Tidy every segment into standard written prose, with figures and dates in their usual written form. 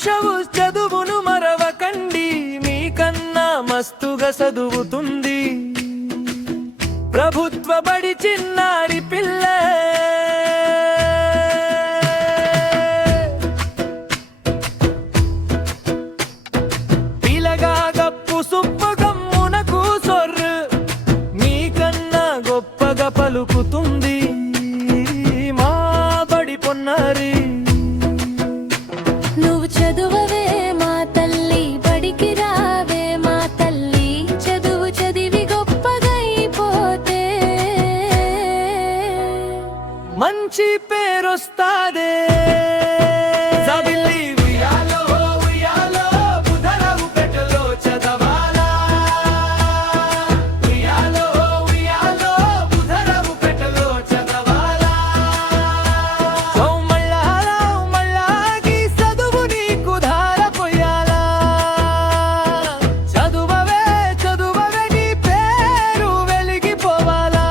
సంతోషవు చదువును మరవకండి, మీకన్నా మస్తుగా చదువుతుంది ప్రభుత్వ బడి చిన్నారి పిల్ల. పిలగా గప్పు సుప్పగమ్మునకు సొర్రు, మీకన్నా గొప్పగా పలుకుతుంది మా బడి పొన్నారి. నువ్వు చదువవే మా తల్లి, బడికి రావే మా తల్లి, చదువు చదివి గొప్పగా అయిపోతే మంచి పేరొస్తాదే. జాబిల్లి ఉయ్యాలో ఉయ్యాలో బుధరవు పెట్టలో చదవాలా, ఉయ్యాలో ఉయ్యాలో బుధరవు పెట్టలో చదవాలా. మళ్ళాకి చదువు నీకు ధార పొయ్యాలా, చదువవే చదువవే నీ పేరు వెలిగిపోవాలా.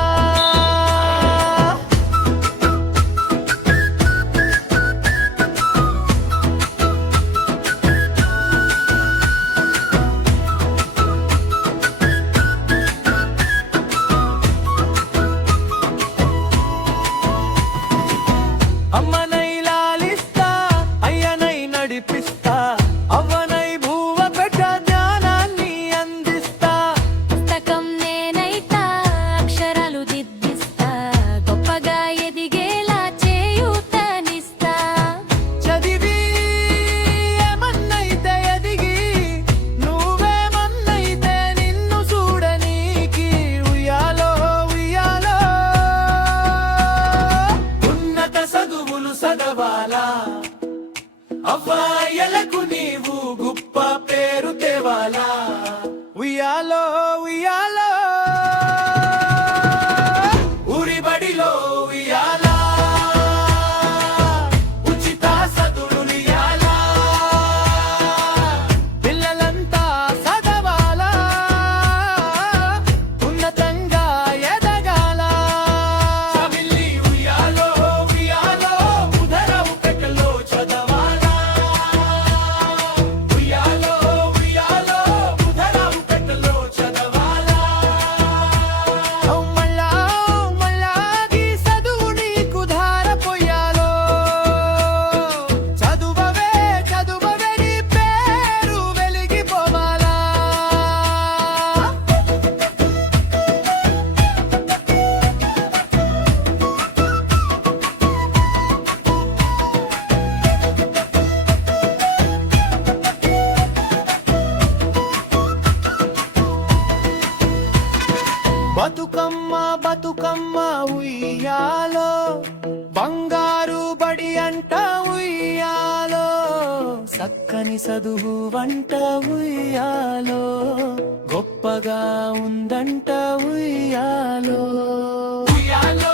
అమ్మనై లాలిస్తా, అయ్యనై నడిపిస్తా, అవ్వనై భూవ పెట్ట జ్ఞానాన్ని అందిస్తా. పుస్తకం నేనైతా, అక్షరాలు దిద్దిస్తా, గొప్పగా ఎదిగేలా చేయూతనిస్తా. చదివి ఏమన్నైతే ఎదిగి, నువ్వేమన్నైతే నిన్ను చూడనీకి. ఉయ్యాలో ఉయ్యాలో ఉన్నత చదువులు చదవాలా, అవ్వాయలకు నీవు గొప్ప పేరు తేవాలా. ఉయ్యాలో ఉయ్యాలో ఊరి బడిలో ఉయ్యాలా, ఉచిత చదువులియాలా, పిల్లలంతా చదవాలా, ఉన్నతంగా ఎదగాల. జాబిల్లి ఉయ్యాలో ఉయ్యాలో బుధరవు పెట్టలో చదవాలా, ఉయ్యాలో ఉయ్యాలో బుధరవు పెట్టలో చదవాలా. మళ్ళాకి చదువు నీకు ధార పొయ్యాలో, చదువవే చదువవే నీ పేరు వెలిగిపోవాలా. బతుకమ్మ బతుకమ్మ ఉయ్యాలో, బంగారు బడి అంట ఉయ్యాలో, చక్కని చదువు వంట ఉయ్యాలో, గొప్పగా ఉందంట ఉయ్యాలో. ఉయ్యాలో